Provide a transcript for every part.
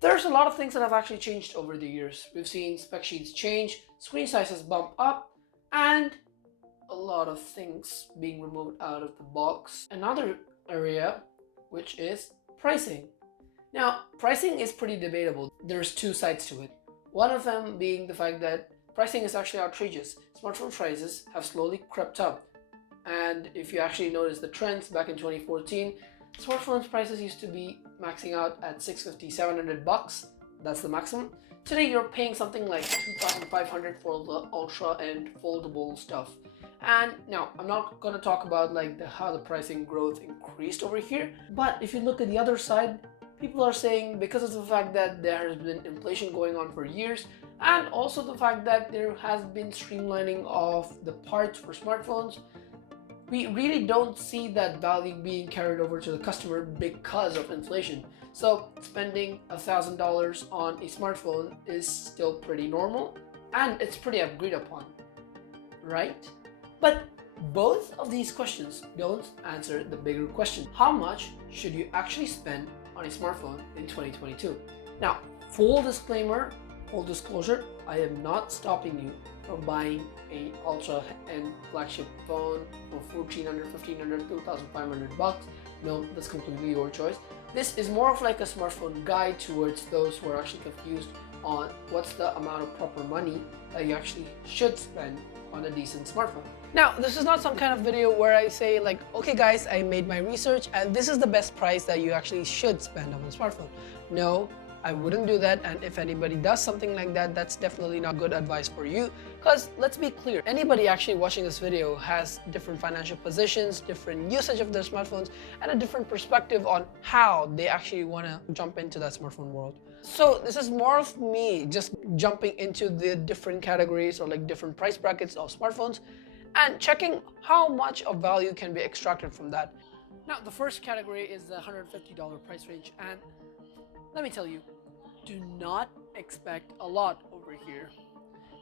There's a lot of things that have actually changed over the years. We've seen spec sheets change, screen sizes bump up, and a lot of things being removed out of the box. Another area, which is pricing. Now, pricing is pretty debatable. There's two sides to it. One of them being the fact that pricing is actually outrageous. Smartphone prices have slowly crept up. And if you actually notice the trends back in 2014, smartphones prices used to be maxing out at 650, 700 bucks. That's the maximum. Today you're paying something like 2,500 for the ultra and foldable stuff. And now I'm not going to talk about like how the pricing growth increased over here, but if you look at the other side, people are saying because of the fact that there has been inflation going on for years, and also the fact that there has been streamlining of the parts for smartphones, we really don't see that value being carried over to the customer because of inflation. So spending $1,000 on a smartphone is still pretty normal and it's pretty agreed upon, right? But both of these questions don't answer the bigger question. How much should you actually spend on a smartphone in 2022? Now, full disclaimer, full disclosure, I am not stopping you from buying a ultra and flagship phone for 1,400, 1,500, 2,500 bucks. No, that's completely your choice. This is more of like a smartphone guide towards those who are actually confused on what's the amount of proper money that you actually should spend on a decent smartphone. Now, this is not some kind of video where I say like, okay guys, I made my research and this is the best price that you actually should spend on a smartphone. No, I wouldn't do that, and if anybody does something like that, that's definitely not good advice for you, because let's be clear, anybody actually watching this video has different financial positions, different usage of their smartphones, and a different perspective on how they actually want to jump into that smartphone world. So this is more of me just jumping into the different categories or like different price brackets of smartphones and checking how much of value can be extracted from that. Now, the first category is the $150 price range, and let me tell you, do not expect a lot over here.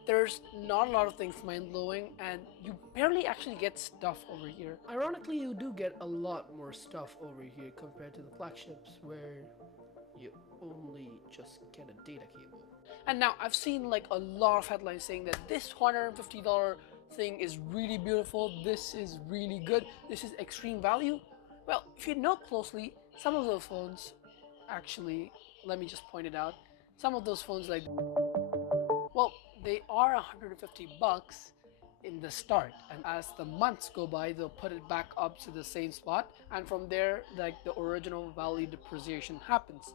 There's not a lot of things mind-blowing, and you barely actually get stuff over here. Ironically, you do get a lot more stuff over here compared to the flagships where you only just get a data cable. And now I've seen like a lot of headlines saying that this $150 thing is really beautiful, this is really good, this is extreme value. Well, if you know closely, some of those phones actually, let me just point it out, some of those phones like, well, they are 150 bucks in the start, and as the months go by they'll put it back up to the same spot, and from there like the original value depreciation happens.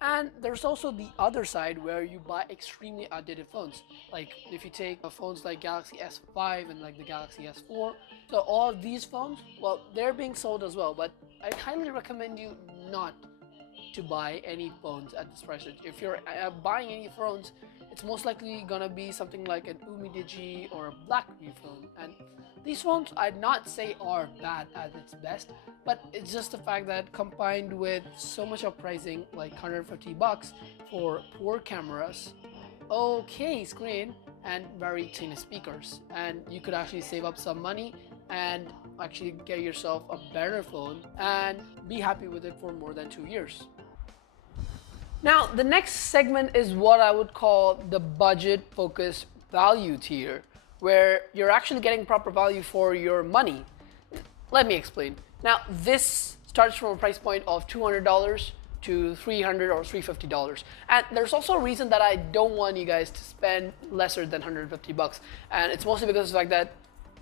And there's also the other side where you buy extremely outdated phones. Like if you take phones like Galaxy S5 and like the Galaxy S4. So all of these phones, well, they're being sold as well, but I highly recommend you not to buy any phones at this price range. If you're buying any phones, it's most likely gonna be something like an Umidigi or a BlackBerry phone. And these phones I'd not say are bad at its best, but it's just the fact that combined with so much of pricing, like 150 bucks for poor cameras, okay screen, and very tiny speakers, and you could actually save up some money and actually get yourself a better phone and be happy with it for more than 2 years. Now, the next segment is what I would call the budget focused value tier, where you're actually getting proper value for your money. Let me explain. Now, this starts from a price point of $200 to $300 or $350. And there's also a reason that I don't want you guys to spend lesser than 150 bucks. And it's mostly because of the fact that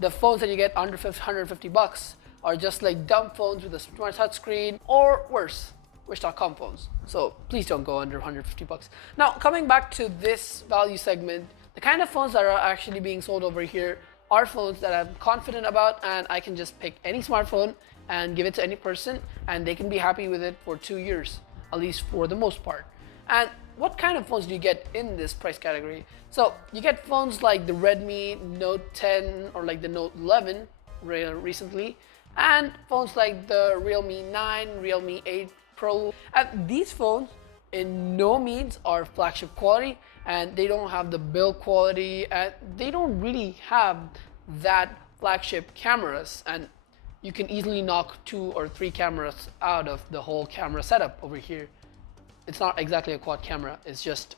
the phones that you get under 150 bucks are just like dumb phones with a smart touchscreen, or worse, Wish.com phones. So please don't go under 150 bucks. Now, coming back to this value segment, the kind of phones that are actually being sold over here are phones that I'm confident about, and I can just pick any smartphone and give it to any person and they can be happy with it for 2 years, at least for the most part. And what kind of phones do you get in this price category? So you get phones like the Redmi Note 10 or like the Note 11 recently, and phones like the Realme 9, Realme 8 Pro. And these phones in no means are flagship quality, and they don't have the build quality, and they don't really have that flagship cameras, and you can easily knock 2 or 3 cameras out of the whole camera setup over here. it's not exactly a quad camera. It's just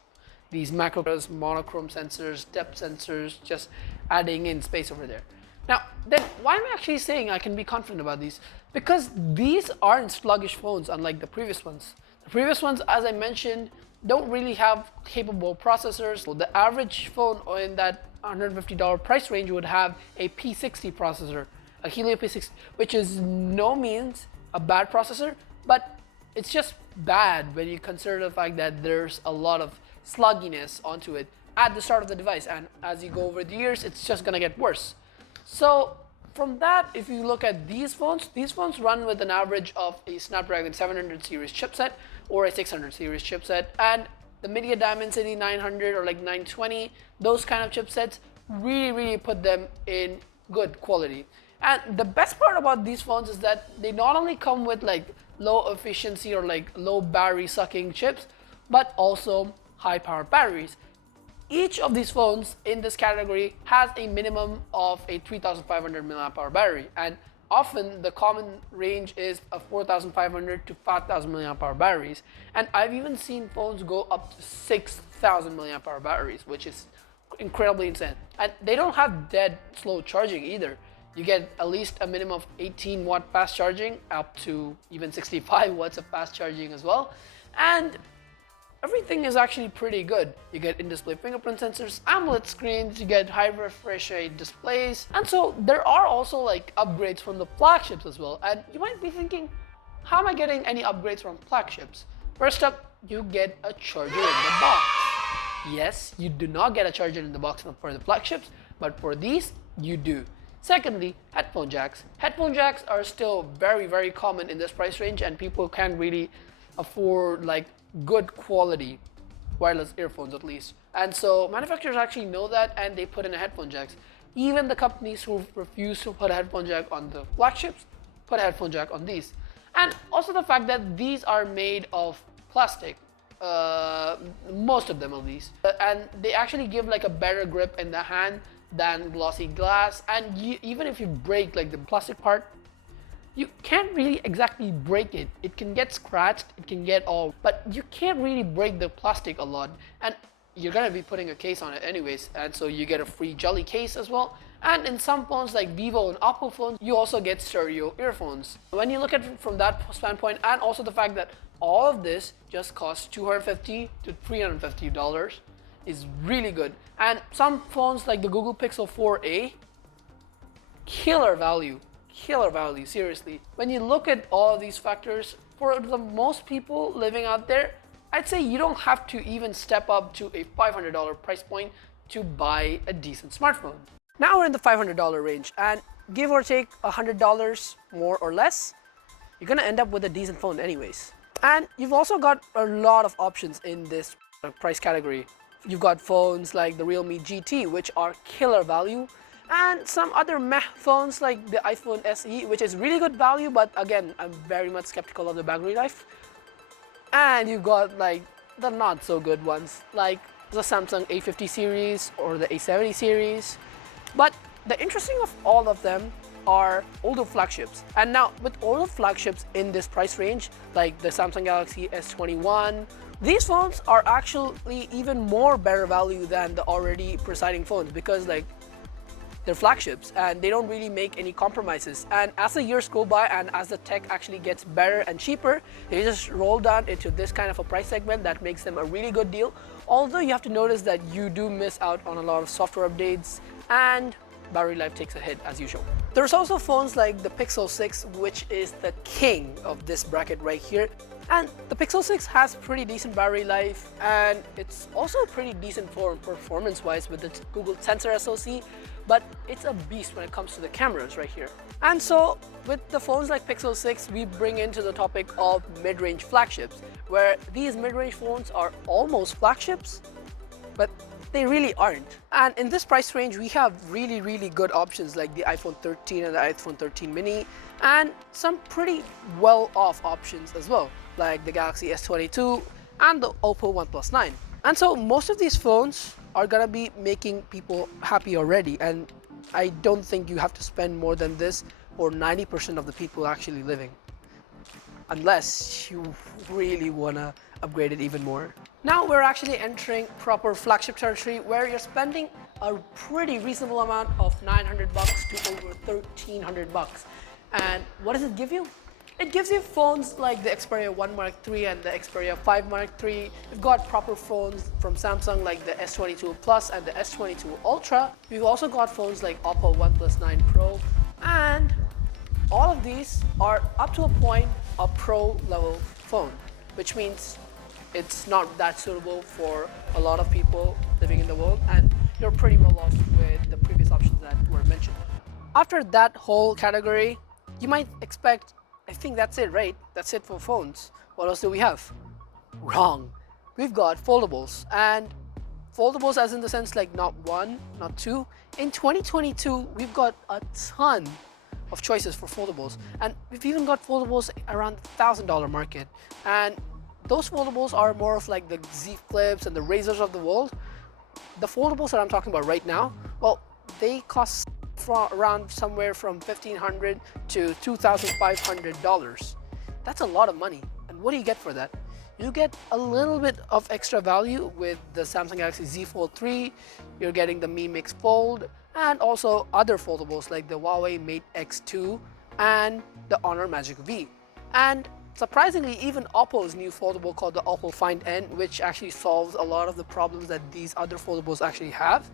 these macro cameras, monochrome sensors, depth sensors, just adding in space over there. Now, then why am I actually saying I can be confident about these? Because these aren't sluggish phones unlike the previous ones. The previous ones, as I mentioned, don't really have capable processors. The average phone in that $150 price range would have a P60 processor, a Helio P60, which is no means a bad processor, but it's just bad when you consider the fact that there's a lot of slugginess onto it at the start of the device, and as you go over the years, it's just gonna get worse. So from that, if you look at these phones run with an average of a Snapdragon 700 series chipset or a 600 series chipset, and the Media Dimensity 900 or like 920, those kind of chipsets really put them in good quality. And the best part about these phones is that they not only come with like low efficiency or like low battery sucking chips, but also high power batteries. Each of these phones in this category has a minimum of a 3500 mAh battery, and often the common range is of 4500 to 5000 mAh batteries, and I've even seen phones go up to 6000 mAh batteries, which is incredibly insane. And they don't have dead slow charging either. You get at least a minimum of 18 watt fast charging up to even 65 watts of fast charging as well, and everything is actually pretty good. You get in-display fingerprint sensors, AMOLED screens, you get high refresh rate displays, and so there are also like upgrades from the flagships as well. And you might be thinking, how am I getting any upgrades from flagships? First up, you get a charger in the box. Yes, you do not get a charger in the box for the flagships, but for these, you do. Secondly, headphone jacks. Headphone jacks are still very common in this price range, and people can't really afford like good quality wireless earphones at least. And so manufacturers actually know that, and they put in a headphone jacks. Even the companies who refuse to put a headphone jack on the flagships put a headphone jack on these. And also the fact that these are made of plastic, most of them at least, and they actually give like a better grip in the hand than glossy glass. And even if you break like the plastic part, you can't really exactly break it. It can get scratched, it can get all, but you can't really break the plastic a lot. And you're gonna be putting a case on it anyways, and so you get a free jelly case as well. And in some phones like Vivo and Oppo phones, you also get stereo earphones. When you look at it from that standpoint, and also the fact that all of this just costs $250 to $350 is really good. And some phones like the Google Pixel 4a, killer value, seriously. When you look at all of these factors, for the most people living out there, I'd say you don't have to even step up to a $500 price point to buy a decent smartphone. Now we're in the $500 range, and give or take $100 more or less, you're gonna end up with a decent phone anyways. And you've also got a lot of options in this price category. You've got phones like the Realme GT, which are killer value, and some other meh phones like the iPhone SE, which is really good value, but again, I'm very much skeptical of the battery life. And you've got like the not so good ones, like the Samsung A50 series or the A70 series. But the interesting of all of them are older flagships. And now with older flagships in this price range, like the Samsung Galaxy S21, these phones are actually even more better value than the already presiding phones, because like they're flagships and they don't really make any compromises. And as the years go by and as the tech actually gets better and cheaper, they just roll down into this kind of a price segment that makes them a really good deal. Although you have to notice that you do miss out on a lot of software updates and battery life takes a hit as usual. There's also phones like the Pixel 6, which is the king of this bracket right here. And the Pixel 6 has pretty decent battery life, and it's also pretty decent for performance-wise with the Google Sensor SoC, but it's a beast when it comes to the cameras right here. And so with the phones like Pixel 6, we bring into the topic of mid-range flagships, where these mid-range phones are almost flagships, but they really aren't. And in this price range, we have really good options like the iPhone 13 and the iPhone 13 mini, and some pretty well-off options as well, like the Galaxy S22 and the Oppo OnePlus 9. And so most of these phones are gonna be making people happy already, and I don't think you have to spend more than this for 90% of the people actually living. Unless you really wanna upgrade it even more. Now we're actually entering proper flagship territory where you're spending a pretty reasonable amount of $900 to over $1,300. And what does it give you? It gives you phones like the Xperia 1 Mark III and the Xperia 5 Mark III. We've got proper phones from Samsung like the S22 Plus and the S22 Ultra. We've also got phones like Oppo OnePlus 9 Pro, and all of these are up to a point a pro level phone, which means it's not that suitable for a lot of people living in the world, and you're pretty well off with the previous options that were mentioned. After that whole category, you might expect, I think that's it, right? That's it for phones. What else do we have? Wrong. We've got foldables, and foldables as in the sense like not one, not two. In 2022, we've got a ton of choices for foldables, and we've even got foldables around the $1,000 market. And those foldables are more of like the Z Flips and the Razors of the world. The foldables that I'm talking about right now, well, they cost around somewhere from $1,500 to $2,500. That's a lot of money. And what do you get for that? You get a little bit of extra value with the Samsung Galaxy Z Fold 3. You're getting the Mi Mix Fold, and also other foldables like the Huawei Mate X2 and the Honor Magic V. And surprisingly, even Oppo's new foldable called the Oppo Find N, which actually solves a lot of the problems that these other foldables actually have,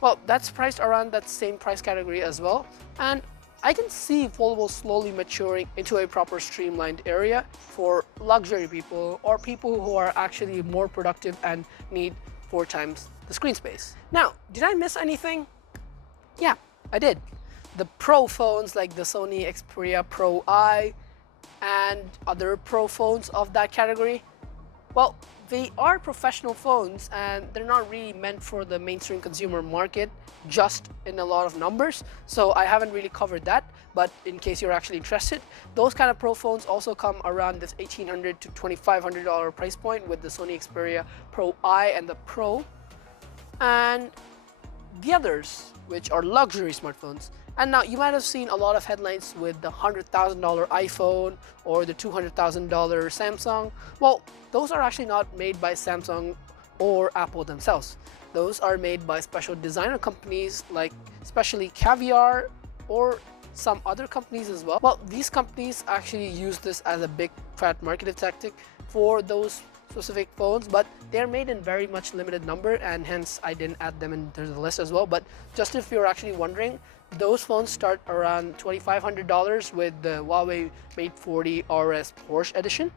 well, that's priced around that same price category as well. And I can see foldables slowly maturing into a proper streamlined area for luxury people or people who are actually more productive and need 4 times the screen space. Now, did I miss anything? Yeah, I did. The pro phones like the Sony Xperia Pro I and other pro phones of that category, well, they are professional phones and they're not really meant for the mainstream consumer market just in a lot of numbers. So I haven't really covered that, but in case you're actually interested, those kind of pro phones also come around this $1,800 to $2,500 price point with the Sony Xperia Pro I and the Pro. And the others, which are luxury smartphones. And now you might have seen a lot of headlines with the $100,000 iPhone or the $200,000 Samsung. Well, those are actually not made by Samsung or Apple themselves. Those are made by special designer companies like especially Caviar or some other companies as well. Well, these companies actually use this as a big fat marketing tactic for those specific phones, but they're made in very much limited number, and hence I didn't add them into the list as well. But just if you're actually wondering, those phones start around $2,500 with the Huawei Mate 40 RS Porsche edition,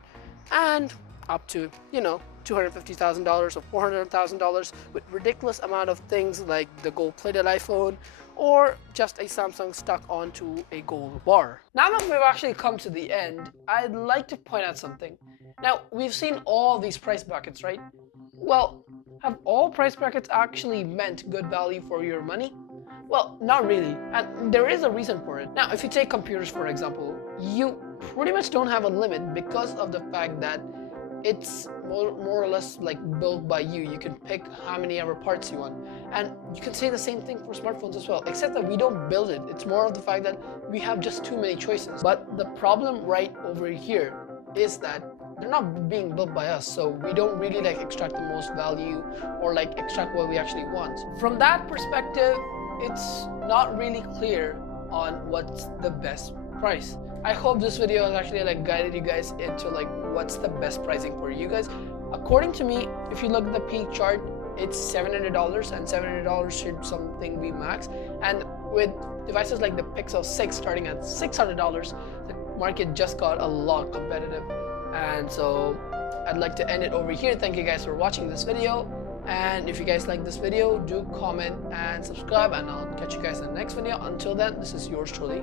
and up to, you know, $250,000 or $400,000 with ridiculous amount of things like the gold-plated iPhone or just a Samsung stuck onto a gold bar. Now that we've actually come to the end, I'd like to point out something. Now, we've seen all these price brackets, right? Well, have all price brackets actually meant good value for your money? Well, not really, and there is a reason for it. Now, if you take computers for example, you pretty much don't have a limit because of the fact that it's more or less like built by you. You can pick how many ever parts you want. And you can say the same thing for smartphones as well, except that we don't build it. It's more of the fact that we have just too many choices. But the problem right over here is that they're not being built by us, so we don't really like extract the most value or like extract what we actually want. From that perspective, it's not really clear on what's the best price. I hope this video has actually like guided you guys into like what's the best pricing for you guys. According to me, if you look at the peak chart, it's $700, and $700 should something be max. And with devices like the Pixel 6 starting at $600, the market just got a lot competitive. And so I'd like to end it over here. Thank you guys for watching this video. And if you guys like this video, do comment and subscribe, and I'll catch you guys in the next video. Until then, this is yours truly,